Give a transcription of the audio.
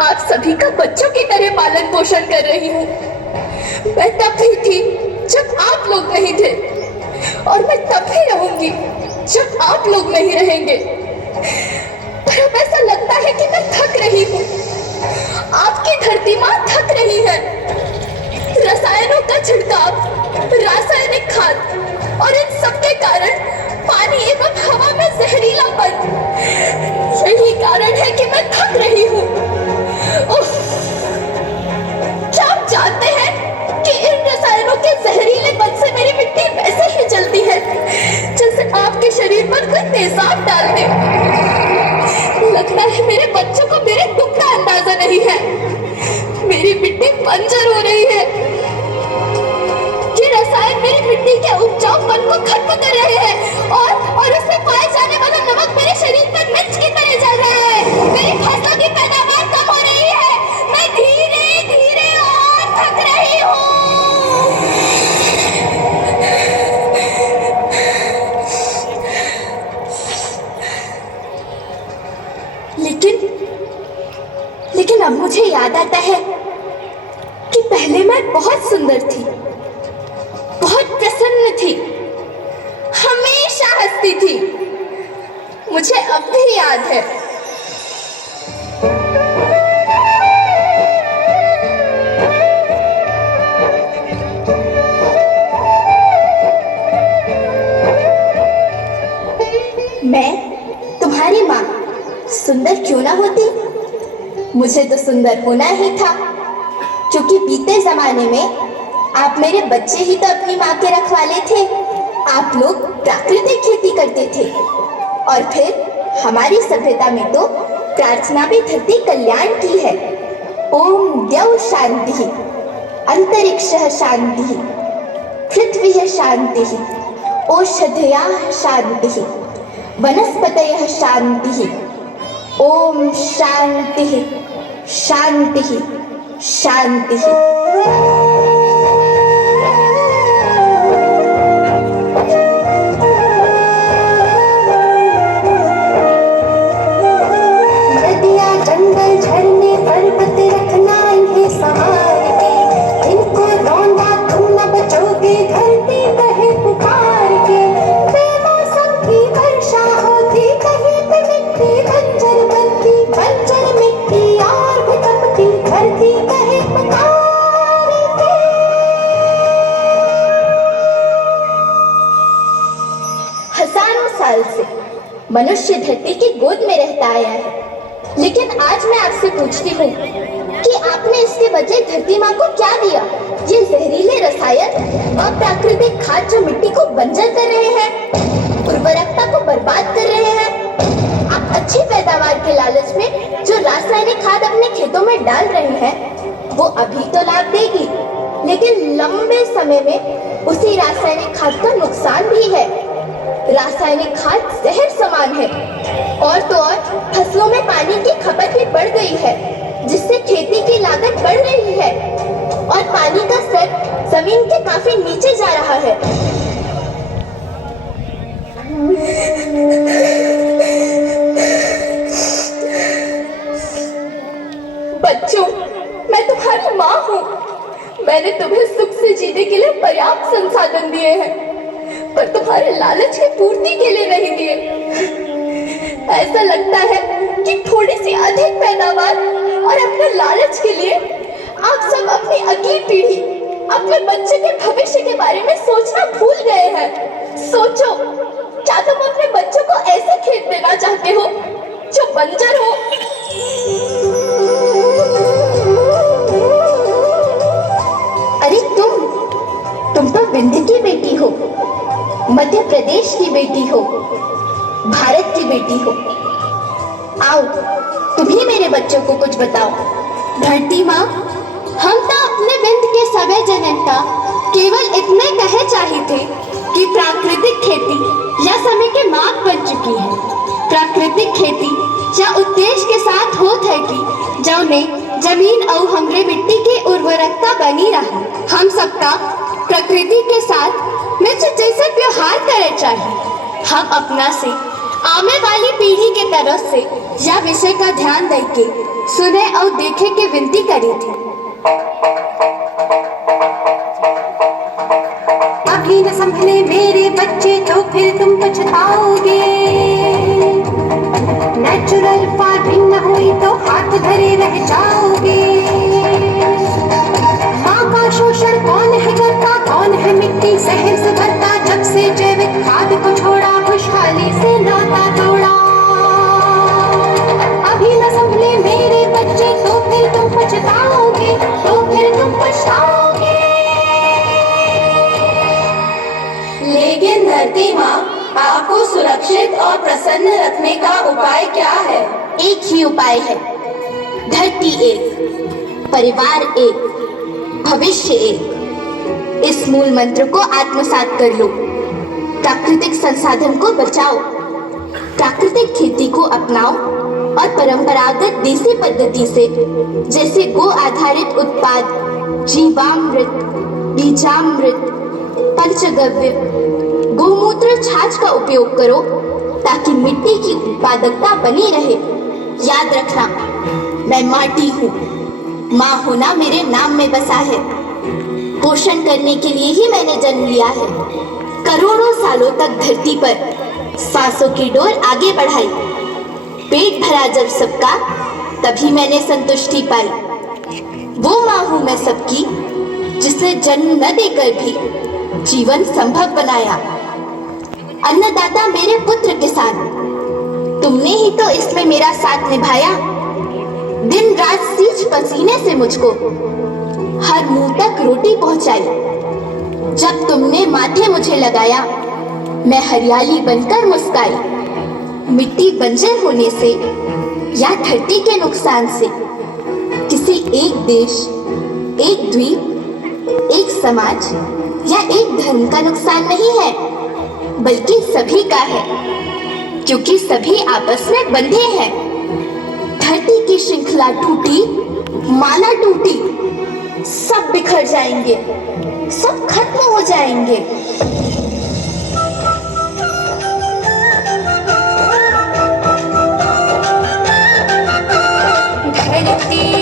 आप सभी का बच्चों की तरह पालन पोषण कर रही हूँ। मैं तब भी थी जब आप लोग नहीं थे, और मैं तब भी रहूंगी जब आप लोग नहीं रहेंगे। पर अब ऐसा लगता है कि मैं थक रही हूँ। आपकी धरती माँ थक रही है। रसायनों का छिड़काव, रासायनिक खाद और इन सब के कारण पानी एवं हवा में जहरीलापन, यही कारण है कि मैं थक रही हूँ। क्या आप जानते हैं कि इन रसायनों के जहरीलेपन से मेरी मिट्टी वैसे ही जलती है जैसे आपके शरीर पर कोई तेजाब डाल दे। लगता है मेरे बच्चों को मेरे दुख का अंदाजा नहीं है। मेरी मिट्टी बंजर हो रही है। ये रसायन मेरी मिट्टी के उपजाऊपन को खत्म कर रहे हैं और उससे पाए जाने वाला नमक मेरे शरीर पर मिर्च की तरह जल रहा है। मेरी फसलों की पैदावार कम हो रही है। मैं धीरे धीरे और थक रही हूँ। लेकिन अब मुझे याद आता है कि पहले मैं बहुत सुंदर थी, बहुत प्रसन्न थी, हमेशा हंसती थी। मुझे अब भी याद है। मैं तुम्हारी माँ सुंदर क्यों ना होती, मुझे तो सुंदर होना ही था, क्योंकि बीते जमाने में आप मेरे बच्चे ही तो अपनी माँ के रखवाले थे। आप लोग प्राकृतिक खेती करते थे, और फिर हमारी सभ्यता में तो प्रार्थना भी धरती कल्याण की है। ओम द्यौ शांति, अंतरिक्षः शांति, पृथ्वी शांति, औषधयः शांति, वनस्पतयः शांति। ओम शांति शांति शांति। नदियाँ जंगल झरने पर्वत रखना इन्हें संभाल के, इनको रौंदा तुम न बचोगे धरती कहे पुकार के। बेमौसम की वर्षा होती कहीं पे मिट्टी बंजर बनती, बंजर मिट्टी और भी तपती धरती कहे पुकार के। हजारों साल से मनुष्य धरती की गोद में रहता आया है, लेकिन आज मैं आपसे पूछती हूँ कि आपने इसके बदले धरती माँ को क्या दिया? ये जहरीले रसायन और प्राकृतिक खाद जो मिट्टी को बंजर कर रहे हैं, उर्वरकता को बर्बाद कर रहे हैं। आप अच्छी पैदावार के लालच में जो रासायनिक खाद अपने खेतों में डाल रहे हैं, वो अभी तो लाभ देगी, लेकिन लंबे समय में उसी रासायनिक खाद का नुकसान भी है। रासायनिक खाद जहर समान है, और तो और फसलों में पानी की खपत भी बढ़ गई है, जिससे खेती की लागत बढ़ रही है और पानी का स्तर जमीन के काफी नीचे जा रहा है। बच्चों, मैं तुम्हारी माँ हूँ। मैंने तुम्हें सुख से जीने के लिए पर्याप्त संसाधन दिए हैं, पर तुम्हारे लालच की पूर्ति के लिए नहीं दिए। ऐसा लगता है कि थोड़ी सी अधिक पैदावार और अपने लालच के लिए आप सब अपनी अगली पीढ़ी, अपने बच्चे के भविष्य के बारे में सोचना भूल गए हैं। सोचो, क्या तुम अपने बच्चों को ऐसे खेत देना चाहते हो जो बंजर हो? अरे तुम तो विंध्य की बेटी हो, मध्य प्रदेश की बेटी हो, भारत की बेटी हो। आओ, तुम ही मेरे बच्चों को कुछ बताओ। धरती माँ, हम तो अपने विंध्य के सवै जनता केवल इतने कहे चाहे थे कि प्राकृतिक खेती या समय की मांग बन चुकी है। प्राकृतिक खेती या उद्देश्य के साथ होत है कि जौने जमीन और हमरे मिट्टी की उर्वरकता बनी रहे। हम सबका प्रकृति के साथ मित्र जैसे व्यवहार करे चाहिए। हम अपना से आने वाली पीढ़ी के तरफ से यह विषय का ध्यान देके सुने और देखे की विनती करी थी। अभी न संभले मेरे बच्चे तो फिर तुम पछताओगे। नेचुरल फार्मिंग न हुई तो हाथ धरे रह जाओगे। माँ का शोषण कौन है करता, कौन है मिट्टी जहर से भरता। जब से जैविक खाद को छोड़ा खुशहाली से नाता तोड़ा। अभी न संभले मेरे बच्चे तो फिर तुम पछताओगे, तो फिर तुम पछताओगे। लेकिन धरती माँ, आपको सुरक्षित और प्रसन्न रखने का उपाय क्या है? एक ही उपाय है, धरती एक, परिवार एक, भविष्य एक। इस मूल मंत्र को आत्मसात कर लो। प्राकृतिक संसाधन को बचाओ, प्राकृतिक खेती को अपनाओ और परंपरागत देसी पद्धति से जैसे गो आधारित उत्पाद, जीवामृत, बीजामृत, पंचगव्य, गोमूत्र, छाछ का उपयोग करो ताकि मिट्टी की उत्पादकता बनी रहे। याद रखना, मैं माटी हूँ, माँ होना मेरे नाम में बसा है। पोषण करने के लिए ही मैंने जन्म लिया है। करोड़ों सालों तक धरती पर सांसों की डोर आगे बढ़ाई। पेट भरा जब सबका, तभी मैंने संतुष्टि पाई। वो माँ हूँ मैं सबकी, जिसने जन्म न देकर भी जीवन संभव बनाया। अन्नदाता मेरे पुत्र किसान, तुमने ही तो इसमें मेरा साथ निभाया। दिन रात सींच पसीने से मुझको हर मुंह तक रोटी पहुंचाई। जब तुमने माथे मुझे लगाया, मैं हरियाली बनकर मुस्काई। मिट्टी बंजर होने से या धरती के नुकसान से किसी एक देश, एक द्वीप, एक समाज या एक धर्म का नुकसान नहीं है, बल्कि सभी का है, क्योंकि सभी आपस में बंधे हैं। धरती की श्रृंखला टूटी, माला टूटी, सब बिखर जाएंगे, सब खत्म हो जाएंगे। धरती